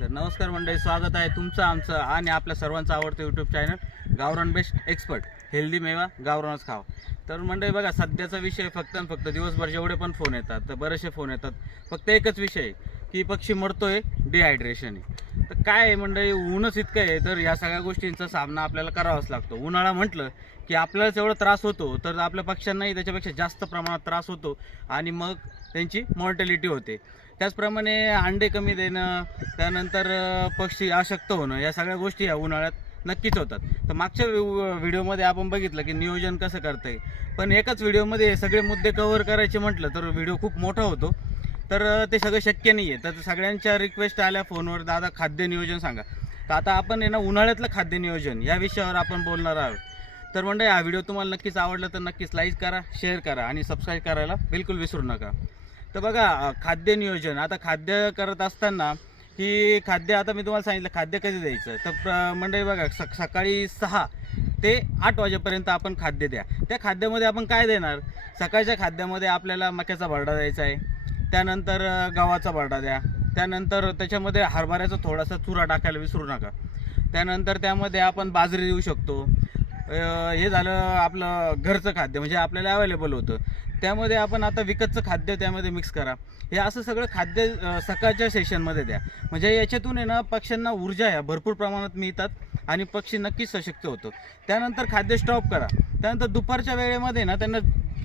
तर नमस्कार मंडळी, स्वागत आहे तुमचं आमचं आणि आपल्या सर्वांचं आवडतं यूट्यूब चॅनल गावरान बेस्ट एक्सपर्ट. हेल्दी मेवा गावरानच खाव. तर मंडळी बघा, सध्याचा विषय फक्त आणि फक्त दिवसभर जेवढे पण फोन येतात तर बरेचसे फोन येतात, फक्त एकच विषय आहे की पक्षी मरतोय, डिहायड्रेशन आहे. तर काय आहे मंडळी, ऊनच इतकं आहे तर या सगळ्या गोष्टींचा सामना आपल्याला करावाच लागतो. उन्हाळा म्हटलं की आपल्यालाच एवढा त्रास होतो तर आपल्या पक्ष्यांनाही त्याच्यापेक्षा जास्त प्रमाणात त्रास होतो आणि मग त्यांची मॉर्टॅलिटी होते. त्याचप्रमाणे अंडे कमी देणं, त्यानंतर पक्षी अशक्त होणं, या सगळ्या गोष्टी या उन्हाळ्यात नक्कीच होतात. तर मागच्या व्हिडिओमध्ये आपण बघितलं की नियोजन कसं करता येईल, पण एकाच व्हिडिओमध्ये सगळे मुद्दे कव्हर करायचे म्हटलं तर व्हिडिओ खूप मोठा होतो, तर ते सगळं शक्य नाही आहे. तर सगळ्यांच्या रिक्वेस्ट आल्या फोनवर, दादा खाद्य नियोजन सांगा. तर आता आपण आहे ना, उन्हाळ्यातलं खाद्य नियोजन या विषयावर आपण बोलणार आहोत. तर म्हणजे हा व्हिडिओ तुम्हाला नक्कीच आवडला तर नक्कीच लाईक करा, शेअर करा आणि सबस्क्राईब करायला बिलकुल विसरू नका. तर बघा, खाद्य नियोजन, आता खाद्य करत असताना की खाद्य, आता मी तुम्हाला सांगितलं खाद्य कधी द्यायचं. तर मंडळी बघा, सकाळी 6 ते 8 वाजेपर्यंत आपण खाद्य द्या. त्या खाद्यामध्ये आपण काय देणार? सकाळच्या खाद्यामध्ये आपल्याला मक्याचा भरडा द्यायचा आहे, त्यानंतर गव्हाचा भरडा द्या, त्यानंतर त्याच्यामध्ये हरभऱ्याचा थोडासा चुरा टाकायला विसरू नका, त्यानंतर त्यामध्ये आपण बाजरी देऊ शकतो. हे झालं आपलं घरचं खाद्य, म्हणजे आपल्याला अवेलेबल होतं. त्यामध्ये आपण आता विकतचं खाद्य त्यामध्ये मिक्स करा. हे असं सगळं खाद्य सकाळच्या सेशनमध्ये द्या, म्हणजे याच्यातून आहे ना पक्ष्यांना ऊर्जा ह्या भरपूर प्रमाणात मिळतात आणि पक्षी नक्कीच सशक्त होतो. त्यानंतर खाद्य स्टॉप करा. त्यानंतर दुपारच्या वेळेमध्ये ना त्यांना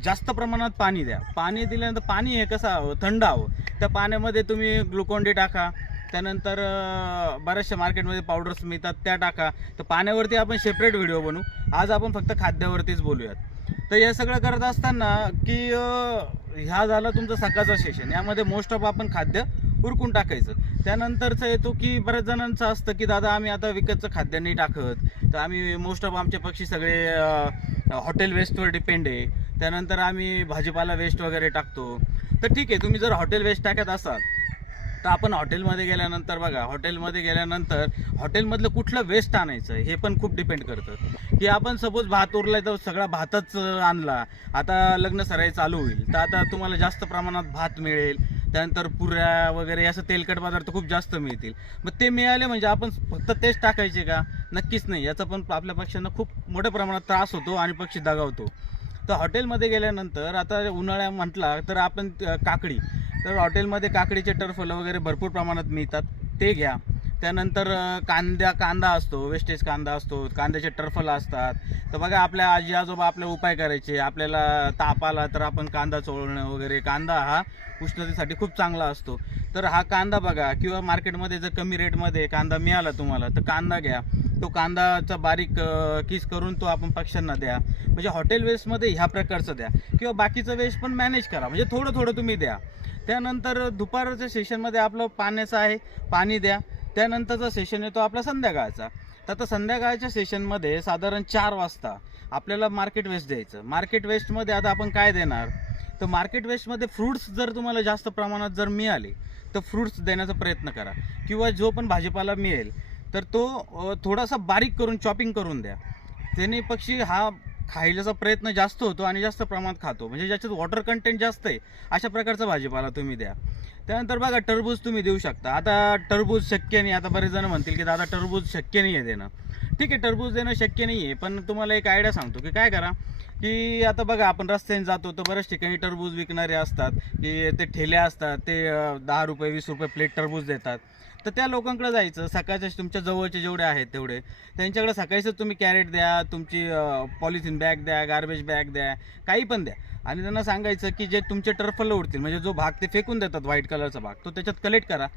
जास्त प्रमाणात पाणी द्या. पाणी दिल्यानंतर पाणी हे कसं हवं, थंड हवं. त्या पाण्यामध्ये तुम्ही ग्लुकॉन-डी टाका, त्यानंतर बऱ्याचशा मार्केटमध्ये पावडर्स मिळतात त्या टाका. तर पाण्यावरती आपण सेपरेट व्हिडिओ बनवू, आज आपण फक्त खाद्यावरतीच बोलूयात. तर हे सगळं करत असताना की ह्या झाला तुमचं सकाळचा सेशन, यामध्ये मोस्ट ऑफ आपण खाद्य उरकून टाकायचं. त्यानंतरचं येतो की बऱ्याच जणांचं असतं की दादा आम्ही आता विकतचं खाद्य नाही टाकत, तर आम्ही मोस्ट ऑफ आमचे पक्षी सगळे हॉटेल वेस्टवर डिपेंड आहे, त्यानंतर आम्ही भाजीपाला वेस्ट वगैरे टाकतो. तर ठीक आहे, तुम्ही जर हॉटेल वेस्ट टाकत असाल तर आपण हॉटेलमध्ये गेल्यानंतर बघा, हॉटेलमध्ये गेल्यानंतर हॉटेलमधलं कुठलं वेस्ट आणायचं हे पण खूप डिपेंड करतं. की आपण सपोज भात उरलाय तर सगळा भातच आणला, आता लग्न सराई चालू होईल तर आता तुम्हाला जास्त प्रमाणात भात मिळेल, त्यानंतर पुऱ्या वगैरे असं तेलकट पदार्थ खूप जास्त मिळतील. मग ते मिळाले म्हणजे आपण फक्त तेच टाकायचे का? नक्कीच नाही. याचा पण आपल्या पक्ष्यांना खूप मोठ्या प्रमाणात त्रास होतो आणि पक्षी दगावतो. तर हॉटेलमध्ये गेल्यानंतर आता उन्हाळ्या म्हटला तर आपण काकडी, तर हॉटेलमध्ये काकडीचे टरफलं वगैरे भरपूर प्रमाणात मिळतात, ते घ्या. त्यानंतर कांदा असतो, वेस्टेज कांदा असतो, कांद्याचे टरफलं असतात. तर बघा, आपल्या आजी आजोबा आपले उपाय करायचे, आपल्याला ताप आला तर आपण कांदा चोळणं वगैरे. कांदा हा उष्णतेसाठी खूप चांगला असतो. तर हा कांदा बघा, किंवा मार्केटमध्ये जर कमी रेटमध्ये कांदा मिळाला तुम्हाला तर कांदा घ्या. तो कांदाचा बारीक किस करून तो आपण पक्ष्यांना द्या. म्हणजे हॉटेल वेस्टमध्ये ह्या प्रकारचं द्या, किंवा बाकीचं वेस्ट पण मॅनेज करा, म्हणजे थोडं थोडं तुम्ही द्या. त्यानंतर दुपारच्या सेशनमध्ये आपलं पाण्याचं आहे, पाणी द्या. त्यानंतरचा सेशन येतो आपला संध्याकाळचा. तर आता संध्याकाळच्या सेशनमध्ये साधारण 4 वाजता आपल्याला मार्केट वेस्ट द्यायचं. मार्केट वेस्टमध्ये आता आपण काय देणार? तर मार्केट वेस्टमध्ये फ्रूट्स जर तुम्हाला जास्त प्रमाणात जर मिळाले तर फ्रूट्स देण्याचा प्रयत्न करा, किंवा जो पण भाजीपाला मिळेल तर तो थोडासा बारीक करून चॉपिंग करून द्या. त्याने पक्षी हा खायल्याचा प्रयत्न जास्त होतो आणि जास्त प्रमाणात खातो, म्हणजे ज्याच्यात वॉटर कंटेंट जास्त आहे अशा प्रकारचा भाजीपाला तुम्ही द्या. त्यानंतर बघा, टरबूज तुम्ही देऊ शकता. आता टरबूज शक्य नाही, आता बरेच जण म्हणतील की दादा टरबूज शक्य नाही आहे देणं. ठीक आहे, टरबूज देणं शक्य नाही आहे, पण तुम्हाला एक आयडिया सांगतो की काय करा. की आता बघा, आपण रस्त्याने जातो तर बऱ्याच ठिकाणी टरबूज विकणारे असतात, की ते ठेल्या असतात, ते 10 रुपये 20 रुपये प्लेट टरबूज देतात. तर त्या लोकांकडे जायचं, सकाळच्या तुमच्या जवळचे जेवढे आहेत तेवढे त्यांच्याकडे सकाळीच तुम्ही कॅरेट द्या, तुमची पॉलिथिन बॅग द्या, गार्बेज बॅग द्या, काही पण द्या, आणि त्यांना सांगायचं की जे तुमचे टर्फल उडतील, म्हणजे जो भाग ते फेकून देतात व्हाईट कलरचा भाग, तो त्याच्यात कलेक्ट करा,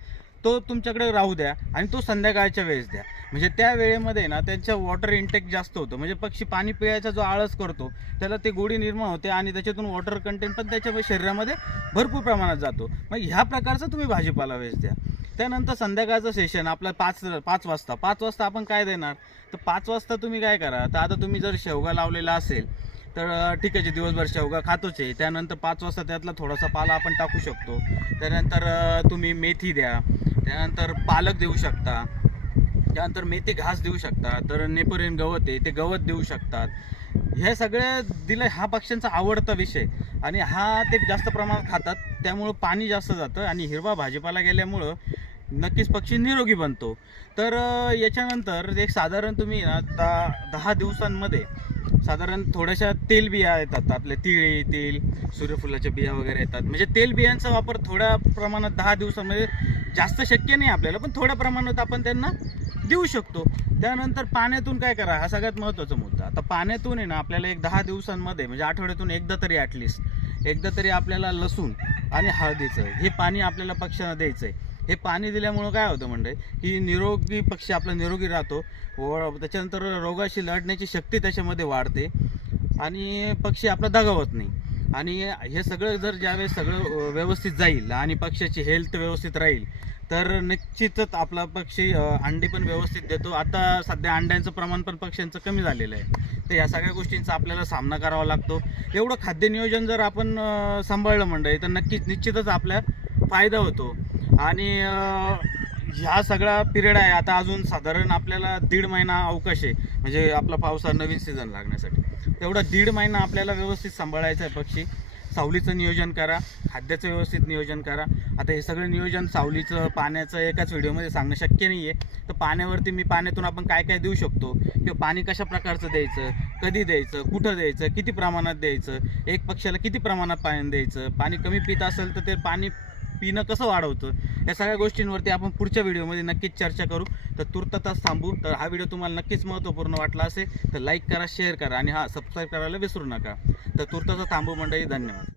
तो तुमच्याकडे राहू द्या आणि तो संध्याकाळच्या वेळेस द्या. म्हणजे त्या वेळेमध्ये ना त्यांच्या वॉटर इंटेक जास्त होतं, म्हणजे पक्षी पाणी पिण्याचा जो आळस करतो त्याला ते गोडी निर्माण होते आणि त्याच्यातून वॉटर कंटेंट पण त्याच्या शरीरामध्ये भरपूर प्रमाणात जातो. मग ह्या प्रकारचा तुम्ही भाजीपाला वेस्ट द्या. त्यानंतर संध्याकाळचं सेशन आपलं 5 वाजता आपण काय देणार? तर 5 वाजता तुम्ही काय करा, तर आता तुम्ही जर शेवगा लावलेला असेल तर ठीक आहे, दिवसभर शेवगा खातोच आहे, त्यानंतर 5 वाजता त्यातला थोडासा पाला आपण टाकू शकतो. त्यानंतर तुम्ही मेथी द्या, त्यानंतर पालक देऊ शकता, त्यानंतर मेथी घास देऊ शकता, तर नेपोलियन गवत आहे ते गवत देऊ शकतात. हे सगळे दिलं, हा पक्ष्यांचा आवडता विषय, आणि हा ते जास्त प्रमाणात खातात, त्यामुळं पाणी जास्त जातं आणि हिरवा भाजीपाला गेल्यामुळं नक्कीच पक्षी निरोगी बनतो. तर याच्यानंतर एक साधारण तुम्ही ना 10 दिवसांमध्ये साधारण थोड्याशा तेलबिया येतात, आपल्या तिळी, तेल, सूर्यफुलाच्या बिया वगैरे येतात. म्हणजे तेलबियांचा वापर थोड्या प्रमाणात 10 दिवसांमध्ये, जास्त शक्य नाही आपल्याला, पण थोड्या प्रमाणात आपण त्यांना देऊ शकतो. त्यानंतर पाण्यातून काय करा, हा सगळ्यात महत्त्वाचा मुद्दा. आता पाण्यातून आहे ना आपल्याला एक 10 दिवसांमध्ये म्हणजे आठवड्यातून एकदा तरी एकदा तरी आपल्याला लसूण आणि हळदीचं हे पाणी आपल्याला पक्ष्यांना द्यायचं आहे. हे पाणी दिल्यामुळं काय होतं म्हणजे की निरोगी पक्षी आपला निरोगी राहतो व त्याच्यानंतर रोगाशी लढण्याची शक्ती त्याच्यामध्ये वाढते आणि पक्षी आपला दगावत नाही. आणि हे सगळं जर ज्यावेळेस सगळं व्यवस्थित जाईल आणि पक्ष्याची हेल्थ व्यवस्थित राहील तर निश्चितच आपला पक्षी अंडी पण व्यवस्थित देतो. आता सध्या अंड्यांचं प्रमाण पण पक्ष्यांचं कमी झालेलं आहे. तर या सगळ्या गोष्टींचा आपल्याला सामना करावा लागतो. एवढं खाद्य नियोजन जर आपण सांभाळलं मंडळी तर निश्चितच आपला फायदा होतो. आणि ह्या सगळा पिरियड आहे, आता अजून साधारण आपल्याला 1.5 महिना अवकाश आहे म्हणजे आपला पावसा नवीन सीझन लागण्यासाठी. तेवढा 1.5 महिना आपल्याला व्यवस्थित सांभाळायचं आहे पक्षी. सावलीचं नियोजन करा, खाद्याचं व्यवस्थित नियोजन करा. आता हे सगळं नियोजन सावलीचं, पाण्याचं एकाच व्हिडिओमध्ये सांगणं शक्य नाही आहे. तर पाण्यावरती पाण्यातून आपण काय काय देऊ शकतो किंवा पाणी कशा प्रकारचं द्यायचं, कधी द्यायचं, कुठं द्यायचं, किती प्रमाणात द्यायचं, एक पक्षाला किती प्रमाणात पाणी द्यायचं, पाणी कमी पित असेल तर ते पाणी पिणं कसं वाढवतं, या सगळ्या गोष्टींवरती आपण पुढच्या व्हिडिओमध्ये नक्कीच चर्चा करू. तर तुर्तास थांबू. तर हा व्हिडिओ तुम्हाला नक्कीच महत्त्वपूर्ण वाटला असेल तर लाईक करा, शेअर करा आणि सबस्क्राईब करायला विसरू नका. तर तुर्तास थांबू मंडळी. धन्यवाद.